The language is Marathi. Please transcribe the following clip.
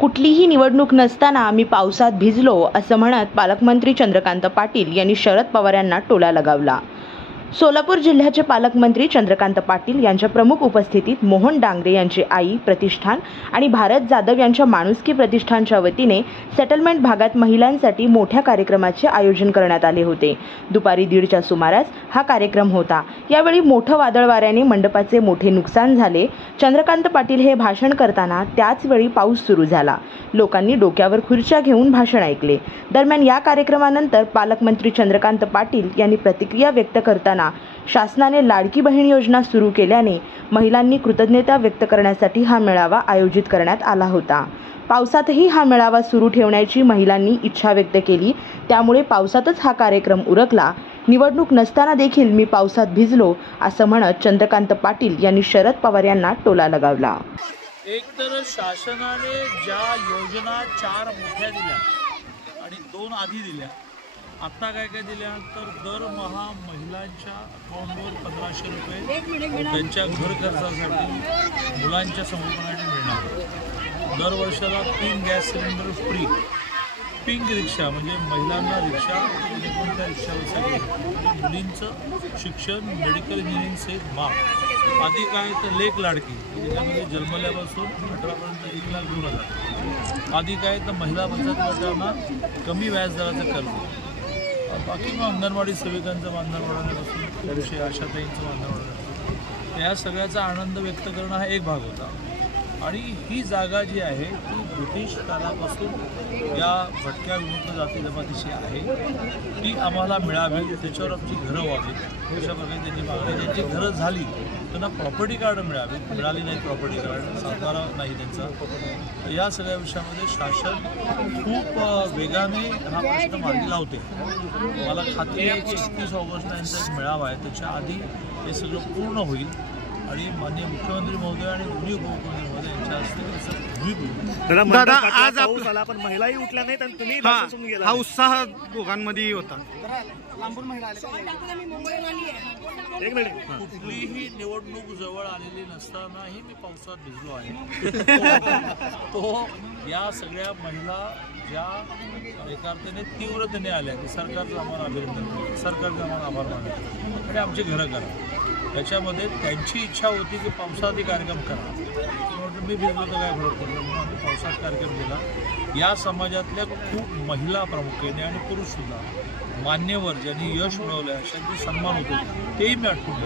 कुठलीही निवडणूक नसताना मी पावसात भिजलो असं म्हणत पालकमंत्री चंद्रकांत पाटील यांनी शरद पवार यांना टोला लगावला। सोलापूर जिल्ह्याचे पालकमंत्री चंद्रकांत पाटील यांच्या प्रमुख उपस्थितीत मोहन डांगरे यांची आई प्रतिष्ठान आणि भारत जाधव यांच्या माणुसकी प्रतिष्ठानच्या वतीने सेटलमेंट भागात महिलांसाठी मोठ्या कार्यक्रमाचे आयोजन करण्यात आले होते। दुपारी 1:30च्या सुमारास हा कार्यक्रम होता। यावेळी मोठं वादळ वाऱ्याने मंडपाचे मोठे नुकसान झाले। चंद्रकांत पाटील हे भाषण करताना त्याच वेळी पाऊस सुरू झाला। लोकांनी डोक्यावर खुर्च्या घेऊन भाषण ऐकले। दरम्यान या कार्यक्रमानंतर पालकमंत्री चंद्रकांत पाटील यांनी प्रतिक्रिया व्यक्त करताना शासनाने लाडकी बहीण योजना सुरू केल्याने महिलांनी कृतज्ञता व्यक्त करण्यासाठी हा मेळावा आयोजित करण्यात आला होता। पावसातही हा मेळावा सुरू ठेवण्याची महिलांनी इच्छा व्यक्त केली, त्यामुळे पावसातच हा कार्यक्रम उरकला। निवडणूक नसताना देखील मी पावसात भिजलो असं म्हणत चंद्रकांत पाटील यांनी शरद पवार यांना टोला लगावला। एकतर शासनाने ज्या योजना 4 मोठ्या दिल्या आणि 2 आधी दिल्या, आता काय दिल्या तर दरमहा महिलांच्या अकाउंटवर 1500 रुपये त्यांच्या घर खर्चासाठी मुलांच्या संगोपनासाठी मिळणार। दर वर्षाला 3 गॅस सिलेंडर फ्री, पिंक रिक्षा म्हणजे महिलांना रिक्षा कोणत्या रिक्षावर मुलींचं शिक्षण मेडिकल इंजिनिअरिंग सहित माफ। आधी काय तर लेक लाडकी त्याच्यामध्ये जन्मल्यापासून 18पर्यंत 1,02,000। आधी काय तर महिला बचत गटांना कमी व्याजदराचं कर्ज। बाकी मग अंगणवाडी सेविकांचं मानधन वाढवण्यापासून आशाताईंचं मानधन वाढवण्यापासून या सगळ्याचा आनंद व्यक्त करणं हा एक भाग होता। आणि ही जागा जी आहे ती ब्रिटिश काळापासून या भटक्या विमुक्त जाती जमातीची आहे, ती आम्हाला मिळावी, त्याच्यावर आमची घरं व्हावी अशा प्रकारे त्यांची मागणी। ज्यांची घरं झाली त्यांना प्रॉपर्टी कार्ड मिळावी, मिळाली नाही प्रॉपर्टी कार्ड, सातबारा नाही त्यांचा। या सगळ्या विषयामध्ये शासन खूप वेगाने हा प्रश्न मार्गी लावते। मला खात्री आहे की 31 ऑगस्टला यांचा एक मेळावा आहे, त्याच्या आधी हे सगळं पूर्ण होईल आणि माननीय मुख्यमंत्री महोदय आणि दोन्ही उपमुख्यमंत्री महोदय यांच्या हस्ते दादा आज आपला पण महिलाही उठल्या नाहीत आणि तुम्ही हा उत्साह दोघांमध्ये होता। एक मिनिट, कुठलीही निवडणूक जवळ आलेली नसतानाही मी पावसात भिजलो आहे। तो या सगळ्या महिला ज्या एकार्थाने तीव्रतेने आल्या की सरकारचं आम्हाला अभिनंदन, सरकारचं आम्हाला आभार मानतो आणि आमची घरं करा। त्याच्यामध्ये त्यांची इच्छा होती की पावसातही कार्यक्रम करा, म्हणून मी भिजलो तर काय फरक पडला म्हणून आम्ही पावसात कार्यक्रम केला। या समाजातल्या खूप महिला प्रामुख्याने आणि पुरुषसुद्धा मान्यवर ज्यांनी यश मिळवलं अशांचे सन्मान होतो, तेही मी आठवून